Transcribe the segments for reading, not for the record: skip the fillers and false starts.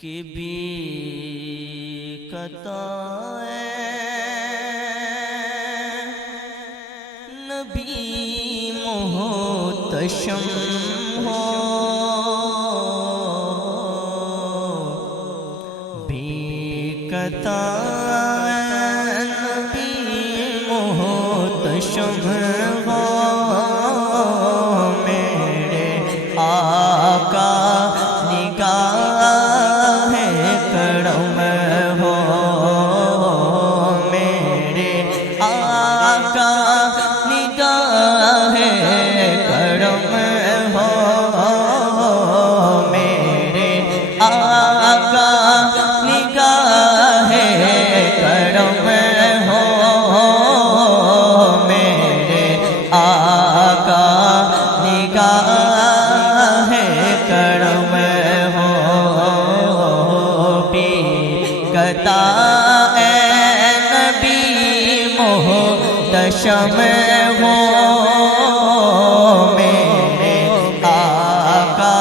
کہ بھی نبی محتشم ہو بھی نبی محتشم ہو میرے آقا نگاہ کرم ہو میرے آقا نگاہ کرم ہو میرے آقا نگاہ کرم ہو میرے آقا نگاہ کرم ہو بھی گتا اے نبی محتشم ہو میرے آقا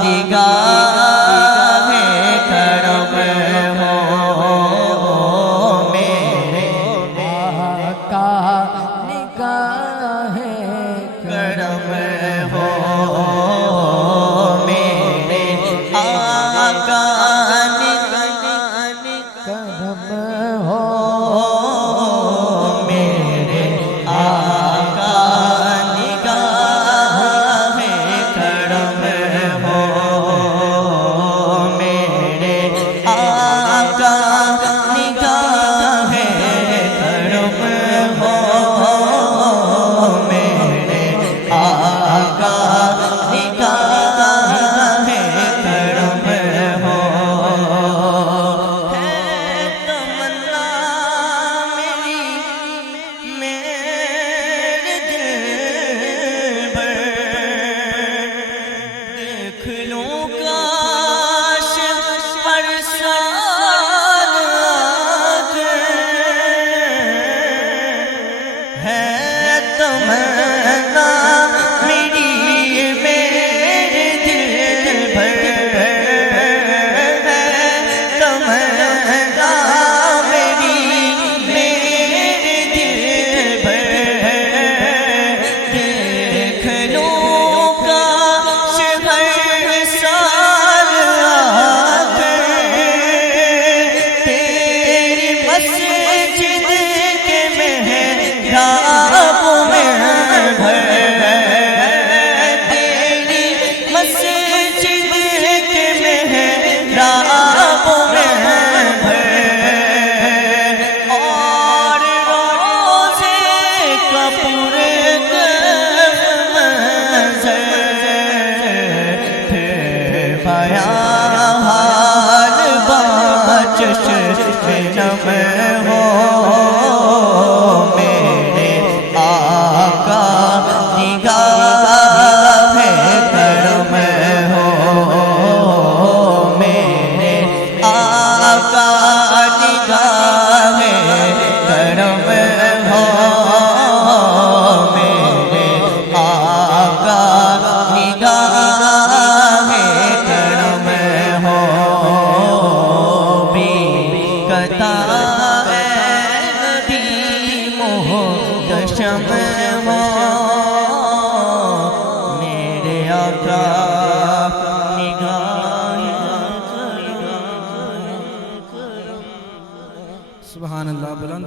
نگاہ کرم ہو میرے آقا نگاہ کرم ہو میرے آقا کرم ہو میرے آقا نگاہ کرم ہو میرے آقا نگاہ کرم ہو میرے آقا نگاہ کرم ہو ہے تمنا میری میرے دل پر دیکھ لوں کاش ہر سال ہے تمنا میری میرے دل پر ہے تمنا میری میرے دل پر دیکھ لوں کاش ہر سال تیری مسجد کے محراب میں تیری مسجد کے محراب میں اور روزے کا پھر بیاں حال چشم ہو میرے آقا نگاہ کرم ہو میرے آقا نگاہ کرم ہو میرے آقا نگاہ کرم ہو بھی گتا اے نبی محتشم ہو میرے آقا نگاہ کرم سبحان اللہ بلند